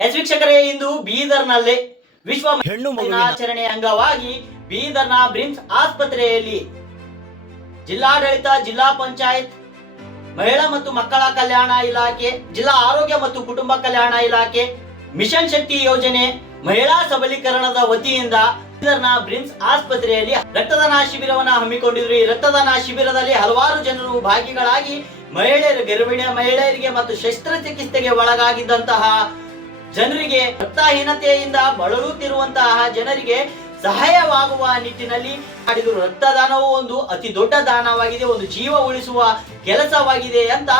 S ವೀಕ್ಷಕರೇ ಇಂದು ಬೀದರ್ನಲ್ಲಿ ವಿಶ್ವ ಹೆಣ್ಣು ದಿನಾಚರಣೆ ಅಂಗವಾಗಿ ಬೀದರ್ನ ಬ್ರಿಮ್ಸ್ ಆಸ್ಪತ್ರೆಯಲ್ಲಿ ಜಿಲ್ಲಾಡಳಿತ ಜಿಲ್ಲಾ ಪಂಚಾಯತ್ ಮಹಿಳಾ ಮತ್ತು ಮಕ್ಕಳ ಕಲ್ಯಾಣ ಇಲಾಖೆ ಜಿಲ್ಲಾ ಆರೋಗ್ಯ ಮತ್ತು ಕುಟುಂಬ ಕಲ್ಯಾಣ ಇಲಾಖೆ ಮಿಷನ್ ಶಕ್ತಿ ಯೋಜನೆ ಮಹಿಳಾ ಸಬಲೀಕರಣದ ವತಿಯಿಂದ ಬೀದರ್ನ ಬ್ರಿಮ್ಸ್ ಆಸ್ಪತ್ರೆಯಲ್ಲಿ ರಕ್ತದಾನ ಶಿಬಿರವನ್ನು ಹಮ್ಮಿಕೊಂಡಿದ್ರು. ಈ ರಕ್ತದಾನ ಶಿಬಿರದಲ್ಲಿ ಹಲವಾರು ಜನರು ಭಾಗಿಗಳಾಗಿ ಮಹಿಳೆಯರು ಗರ್ಭಿಣಿಯ ಮಹಿಳೆಯರಿಗೆ ಮತ್ತು ಶಸ್ತ್ರಚಿಕಿತ್ಸೆಗೆ ಒಳಗಾಗಿದ್ದಂತಹ ಜನರಿಗೆ ರಕ್ತಹೀನತೆಯಿಂದ ಬಳಲುತ್ತಿರುವಂತಹ ಜನರಿಗೆ ಸಹಾಯವಾಗುವ ನಿಟ್ಟಿನಲ್ಲಿ ಮಾಡಿದರು. ರಕ್ತದಾನವು ಒಂದು ಅತಿ ದೊಡ್ಡ ದಾನವಾಗಿದೆ, ಒಂದು ಜೀವ ಉಳಿಸುವ ಕೆಲಸವಾಗಿದೆ ಅಂತ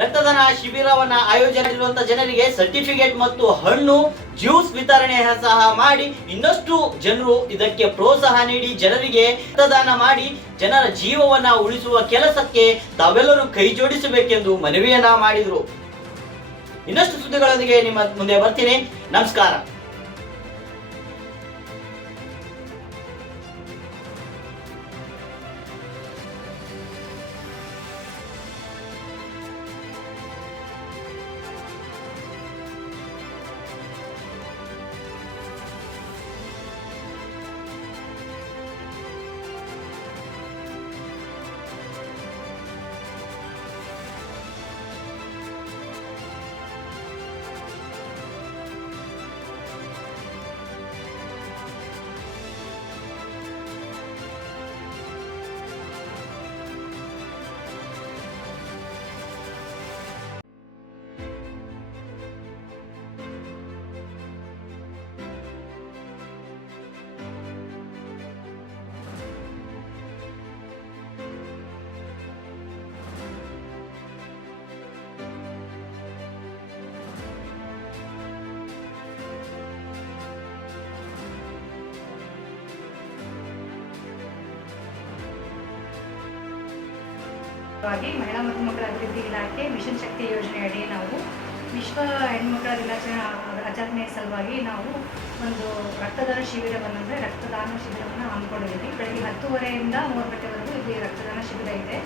ರಕ್ತದಾನ ಶಿಬಿರವನ್ನ ಆಯೋಜನೆ ಇರುವಂತಹ ಜನರಿಗೆ ಸರ್ಟಿಫಿಕೇಟ್ ಮತ್ತು ಹಣ್ಣು, ಜ್ಯೂಸ್ ವಿತರಣೆ ಸಹ ಮಾಡಿ ಇನ್ನಷ್ಟು ಜನರು ಇದಕ್ಕೆ ಪ್ರೋತ್ಸಾಹ ನೀಡಿ, ಜನರಿಗೆ ರಕ್ತದಾನ ಮಾಡಿ ಜನರ ಜೀವವನ್ನ ಉಳಿಸುವ ಕೆಲಸಕ್ಕೆ ತಾವೆಲ್ಲರೂ ಕೈ ಜೋಡಿಸಬೇಕೆಂದು ಮನವಿಯನ್ನ ಮಾಡಿದರು. ಇನ್ನಷ್ಟು ಸುದ್ದಿಗಳೊಂದಿಗೆ ನಿಮ್ಮ ಮುಂದೆ ಬರ್ತೀನಿ. ನಮಸ್ಕಾರ. ವಾಗಿ ಮಹಿಳಾ ಮತ್ತು ಮಕ್ಕಳ ಅಭಿವೃದ್ಧಿ ಇಲಾಖೆ ಮಿಷನ್ ಶಕ್ತಿ ಯೋಜನೆಯಡಿ ನಾವು ವಿಶ್ವ ಹೆಣ್ಮಕ್ಕಳ ದಿನಾಚರಣೆ ಆಚರಣೆ ಸಲುವಾಗಿ ನಾವು ಒಂದು ರಕ್ತದಾನ ಶಿಬಿರವನ್ನು, ಅಂದರೆ ರಕ್ತದಾನ ಶಿಬಿರವನ್ನು ಹಮ್ಮಿಕೊಂಡಿದ್ದೀವಿ. ಬೆಳಗ್ಗೆ ಹತ್ತುವರೆಯಿಂದ ಮೂರು ಗಂಟೆವರೆಗೂ ಇಲ್ಲಿ ರಕ್ತದಾನ ಶಿಬಿರ ಇದೆ.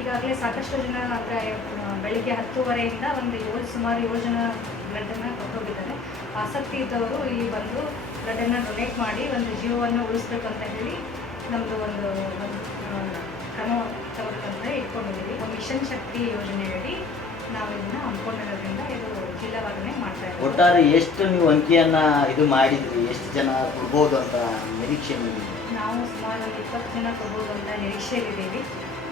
ಈಗಾಗಲೇ ಸಾಕಷ್ಟು ಜನ ಅಂದರೆ ಬೆಳಿಗ್ಗೆ ಹತ್ತುವರೆಯಿಂದ ಒಂದು ಏಳು, ಸುಮಾರು ಏಳು ಜನ ಬ್ಲಡ್ಡನ್ನು ಕೊಟ್ಟೋಗಿದ್ದಾರೆ. ಆಸಕ್ತಿ ಇದ್ದವರು ಇಲ್ಲಿ ಬಂದು ಬ್ಲಡ್ಡನ್ನು ಡೊನೇಟ್ ಮಾಡಿ ಒಂದು ಜೀವವನ್ನು ಉಳಿಸ್ಬೇಕು ಅಂತ ಹೇಳಿ ನಮ್ಮದು ಒಂದು ಕ್ರಮ ಮಿಷನ್ ಶಕ್ತಿ ಯೋಜನೆಯಡಿ ನಾವು ಇದನ್ನ ಹಮ್ಮಿಕೊಂಡಿರೋದ್ರಿಂದ ಇದು ಮಾಡ್ತಾ ಇದ್ದೀವಿ. ಒಟ್ಟಾರೆ ಎಷ್ಟು ನೀವು ಅಂಕಿಯನ್ನ ಇದು ಮಾಡಿದ್ರಿ ಎಷ್ಟು ಜನ ಕೊಡ್ಬೋದು ಅಂತ ನಿರೀಕ್ಷೆ ನಾವು ಸುಮಾರು ಒಂದು ಇಪ್ಪತ್ತು ಜನ ಕೊಡ್ಬೋದು ಅಂತ ನಿರೀಕ್ಷೆಯಲ್ಲಿದ್ದೀವಿ.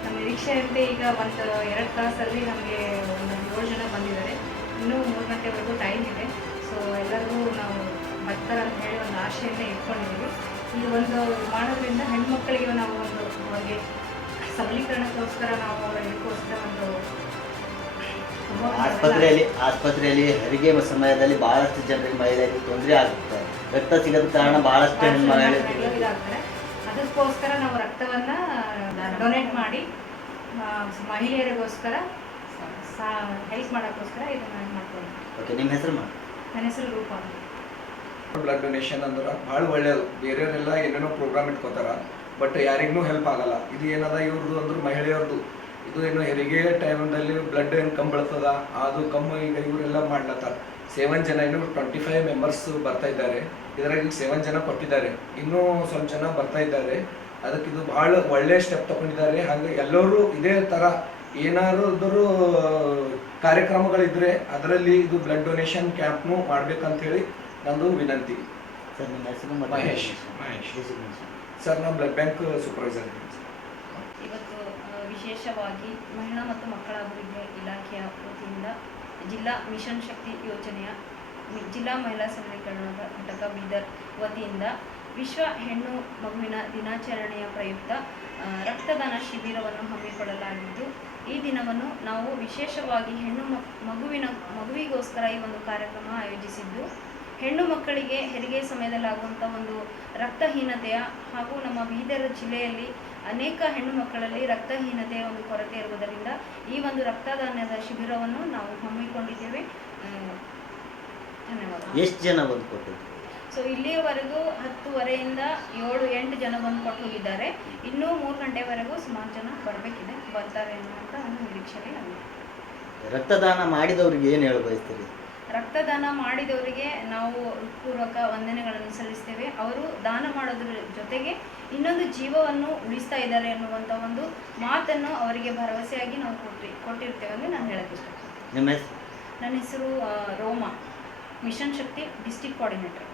ನಮ್ಮ ನಿರೀಕ್ಷೆಯಂತೆ ಈಗ ಒಂದು ಎರಡು ತಾಸಲ್ಲಿ ನಮಗೆ ಒಂದು ಏಳು ಜನ ಬಂದಿದ್ದಾರೆ. ಇನ್ನೂ ಮೂರು ಗಂಟೆವರೆಗೂ ಟೈಮ್ ಇದೆ. ಸೊ ಎಲ್ಲರಿಗೂ ನಾವು ಬರ್ತಾರೆ ಅಂತ ಹೇಳಿ ಒಂದು ಆಶೆಯನ್ನೇ ಇಟ್ಕೊಂಡಿದ್ದೀವಿ. ಇದು ಒಂದು ಮಾಡೋದ್ರಿಂದ ಹೆಣ್ಮಕ್ಕಳಿಗೆ ನಾವು ಒಂದು ಅವ್ರಿಗೆ ಸಬಲೀಕರಣಕ್ಕೋಸ್ಕರ ನಾವು ಒಂದು ಆಸ್ಪತ್ರೆಯಲ್ಲಿ ಆಸ್ಪತ್ರೆಯಲ್ಲಿ ಹೆರಿಗೆ ಸಮಯದಲ್ಲಿ ಬಹಳಷ್ಟು ಜನರಿಗೆ ಮಹಿಳೆಯರಿಗೆ ತೊಂದರೆ ಆಗುತ್ತೆ. ರಕ್ತ ಸಿಗದ ಕಾರಣ ಬಹಳಷ್ಟು ಹೆಣ್ಣು ಮಹಿಳೆಯರಿಗೆ ಇದಾಗ್ತಾರೆ ಅದಕ್ಕೋಸ್ಕರ ನಾವು ರಕ್ತವನ್ನ ಡೊನೇಟ್ ಮಾಡಿ ಮಹಿಳೆಯರಿಗೋಸ್ಕರ ಹೆಲ್ಪ್ ಮಾಡೋಕ್ಕೋಸ್ಕರ ಇದನ್ನ ಮಾಡ್ಕೊಂಡು ಓಕೆ ನಿಮ್ಮ ಹೆಸರು ಮಾಡಿ ನನ್ನ ಹೆಸರು ರೂಪ ಬ್ಲಡ್ ಡೊನೇಷನ್ ಅಂದ್ರೆ ಭಾಳ ಒಳ್ಳೆಯದು ಬೇರೆಯವರೆಲ್ಲ ಏನೇನೋ ಪ್ರೋಗ್ರಾಮ್ ಇಟ್ಕೋತಾರ. ಬಟ್ ಯಾರಿಗೂ ಹೆಲ್ಪ್ ಆಗಲ್ಲ. ಇದು ಏನದ ಇವ್ರದ್ದು ಅಂದ್ರೆ ಮಹಿಳೆಯರದು ಇದು ಏನು ಹೆರಿಗೆ ಟೈಮಲ್ಲಿ ಬ್ಲಡ್ ಏನು ಕಮ್ಮಿ ಬೀಳ್ತದ? ಅದು ಕಮ್ಮಿ ಈಗ ಇವರೆಲ್ಲ ಮಾಡ್ಲತ್ತಾರ. ಸೆವೆನ್ ಜನ ಇನ್ನು ಟ್ವೆಂಟಿ ಫೈವ್ ಮೆಂಬರ್ಸ್ ಬರ್ತಾ ಇದ್ದಾರೆ. ಇದರಾಗ ಈಗ ಸೆವೆನ್ ಜನ ಕೊಟ್ಟಿದ್ದಾರೆ. ಇನ್ನೂ ಸ್ವಲ್ಪ ಜನ ಬರ್ತಾ ಇದ್ದಾರೆ. ಅದಕ್ಕೆ ಇದು ಭಾಳ ಒಳ್ಳೆ ಸ್ಟೆಪ್ ತಗೊಂಡಿದ್ದಾರೆ. ಹಾಗೆ ಎಲ್ಲರೂ ಇದೇ ಥರ ಏನಾದ್ರು ಕಾರ್ಯಕ್ರಮಗಳಿದ್ರೆ ಅದರಲ್ಲಿ ಇದು ಬ್ಲಡ್ ಡೊನೇಷನ್ ಕ್ಯಾಂಪ್ನು ಮಾಡ್ಬೇಕಂತ ಹೇಳಿ ನಂದು ವಿನಂತಿ. ಸರ್ ನಿಮ್ಮ ಹೆಸರು ಮಹೇಶ್. ಮಹೇಶ್. ಸರ್ ನಾನು ಬ್ಲಡ್ ಬ್ಯಾಂಕ್ ಸೂಪರ್ವೈಸರ್ ಇವತ್ತು ವಿಶೇಷವಾಗಿ ಮಹಿಳಾ ಮತ್ತು ಮಕ್ಕಳ ಅಭಿವೃದ್ಧಿ ಇಲಾಖೆಯ ವತಿಯಿಂದ ಜಿಲ್ಲಾ ಮಿಷನ್ ಶಕ್ತಿ ಯೋಜನೆಯ ಜಿಲ್ಲಾ ಮಹಿಳಾ ಸಬಲೀಕರಣದ ಘಟಕ ಬೀದರ್ ವತಿಯಿಂದ ವಿಶ್ವ ಹೆಣ್ಣು ಮಗುವಿನ ದಿನಾಚರಣೆಯ ಪ್ರಯುಕ್ತ ರಕ್ತದಾನ ಶಿಬಿರವನ್ನು ಹಮ್ಮಿಕೊಳ್ಳಲಾಗಿದ್ದು, ಈ ದಿನವನ್ನು ನಾವು ವಿಶೇಷವಾಗಿ ಹೆಣ್ಣು ಮಗುವಿನ, ಮಗುವಿಗೋಸ್ಕರ ಈ ಒಂದು ಕಾರ್ಯಕ್ರಮ ಆಯೋಜಿಸಿದ್ದು ಹೆಣ್ಣು ಮಕ್ಕಳಿಗೆ ಹೆರಿಗೆ ಸಮಯದಲ್ಲಾಗುವಂಥ ಒಂದು ರಕ್ತಹೀನತೆಯ ಹಾಗೂ ನಮ್ಮ ಬೀದರ್ ಜಿಲ್ಲೆಯಲ್ಲಿ ಅನೇಕ ಹೆಣ್ಣು ಮಕ್ಕಳಲ್ಲಿ ರಕ್ತಹೀನತೆಯ ಒಂದು ಕೊರತೆ ಇರುವುದರಿಂದ ಈ ಒಂದು ರಕ್ತದಾನದ ಶಿಬಿರವನ್ನು ನಾವು ಹಮ್ಮಿಕೊಂಡಿದ್ದೇವೆ. ಧನ್ಯವಾದ ಎಷ್ಟು ಜನ ಬಂದು ಕೊಟ್ಟಿದ್ರು? ಸೊ ಇಲ್ಲಿಯವರೆಗೂ ಹತ್ತುವರೆಯಿಂದ ಏಳು ಎಂಟು ಜನ ಬಂದು ಕೊಟ್ಟು ಹೋಗಿದ್ದಾರೆ. ಇನ್ನೂ ಮೂರು ಗಂಟೆವರೆಗೂ ಸುಮಾರು ಜನ ಬರಬೇಕಿದೆ ಬರ್ತಾರೆ ಅನ್ನುವಂಥ ಒಂದು ನಿರೀಕ್ಷೆ ರಕ್ತದಾನ ಮಾಡಿದವ್ರಿಗೆ ಏನು ಹೇಳ ಬಯಸ್ತೀರಿ ರಕ್ತದಾನ ಮಾಡಿದವರಿಗೆ ನಾವು ಹೃತ್ಪೂರ್ವಕ ವಂದನೆಗಳನ್ನು ಸಲ್ಲಿಸ್ತೇವೆ. ಅವರು ದಾನ ಮಾಡೋದ್ರ ಜೊತೆಗೆ ಇನ್ನೊಂದು ಜೀವವನ್ನು ಉಳಿಸ್ತಾ ಇದ್ದಾರೆ ಅನ್ನುವಂಥ ಒಂದು ಮಾತನ್ನು ಅವರಿಗೆ ಭರವಸೆಯಾಗಿ ನಾವು ಕೊಟ್ಟಿ ಕೊಟ್ಟಿರ್ತೇವೆ ಅಂತ ನಾನು ಹೇಳಕ್ಕೆ ಇಷ್ಟಪಡ್ತೀನಿ ನನ್ನ ಹೆಸರು Roma. Mission Shakti district coordinator.